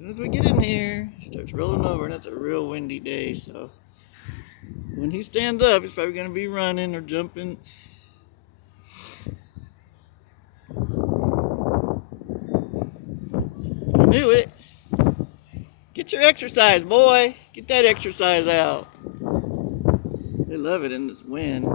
soon as we get in here, he starts rolling over, and it's a real windy day, so when he stands up, he's probably going to be running or jumping. I knew it. Get your exercise, boy. Get that exercise out. They love it in this wind.